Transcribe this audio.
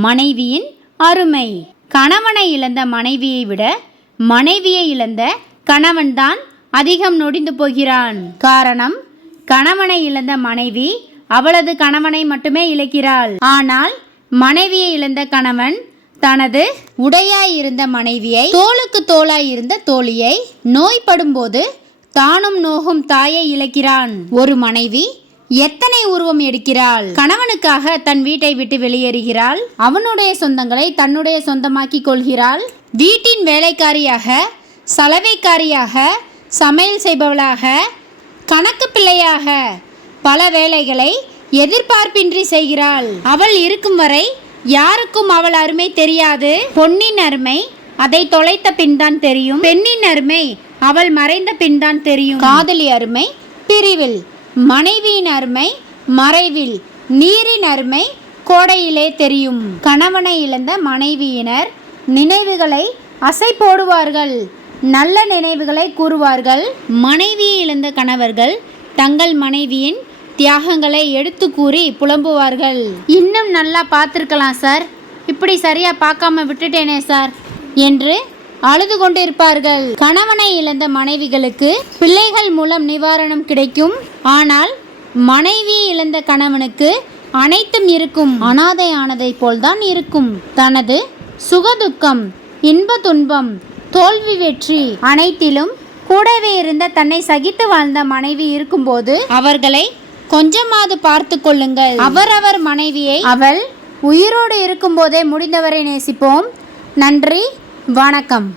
மனைவியின் அருமை. கணவனை இழந்த மனைவியை விட மனைவியை இழந்த கணவன்தான் அதிகம் நொடிந்து போகிறான். காரணம் கணவனை இழந்த மனைவி அவளது கணவனை மட்டுமே இழக்கிறாள். ஆனால் மனைவியை இழந்த கணவன் தனது உடையாயிருந்த மனைவியை தோளுக்கு தோளாயிருந்த தோழியை நோய்படும்போது தானும் நோகும் தாயை இழக்கிறான். ஒரு மனைவி எத்தனை உருவம் எடுக்கிறாள்? கணவனுக்காக தன் வீட்டை விட்டு வெளியேறுகிறாள்? அவனுடைய சொந்தங்களை தன்னுடைய சொந்தமாக்கி கொள்கிறாள்? வீட்டின் வேலைக்காரியாக சலவைக்காரியாக சமையல் செய்பவளாக கணக்கு பிள்ளையாக பல வேலைகளை எதிர்பார்ப்பின்றி செய்கிறாள். அவள் இருக்கும் வரை யாருக்கும் அவள் அருமை தெரியாது. பொன்னின் அருமை அதை தொலைத்த பின்தான் தெரியும். பெண்ணின் அருமை அவள் மறைந்த பின்தான் தெரியும். காதலி அருமை பிரிவில் மனைவியின் அருமை மறைவில் நீரின் அருமை கோடையிலே தெரியும். கணவனை இழந்த மனைவியினர் நினைவுகளை அசை போடுவார்கள். நல்ல நினைவுகளை கூறுவார்கள். மனைவியை இழந்த கணவர்கள் தங்கள் மனைவியின் தியாகங்களை எடுத்து கூறி புலம்புவார்கள். இன்னும் நல்லா பார்த்துருக்கலாம் சார். இப்படி சரியா பார்க்காம விட்டுட்டேனே சார் என்று அழுது கொண்டிருப்பார்கள். கணவனை இழந்த மனைவிகளுக்கு பிள்ளைகள் மூலம் நிவாரணம் கிடைக்கும். ஆனால் மனைவி இழந்த கணவனுக்கு அனைத்தும் இருக்கும். அனாதை ஆனதை போல்தான் இருக்கும். தனது சுகதுக்கம் இன்ப துன்பம் தோல்வி வெற்றி அனைத்திலும் கூடவே இருந்த தன்னை சகித்து வாழ்ந்த மனைவி இருக்கும்போது அவர்களை கொஞ்சமாவது பார்த்து கொள்ளுங்கள். அவரவர் மனைவியை அவள் உயிரோடு இருக்கும்போதே முடிந்தவரை நேசிப்போம். நன்றி. வணக்கம்.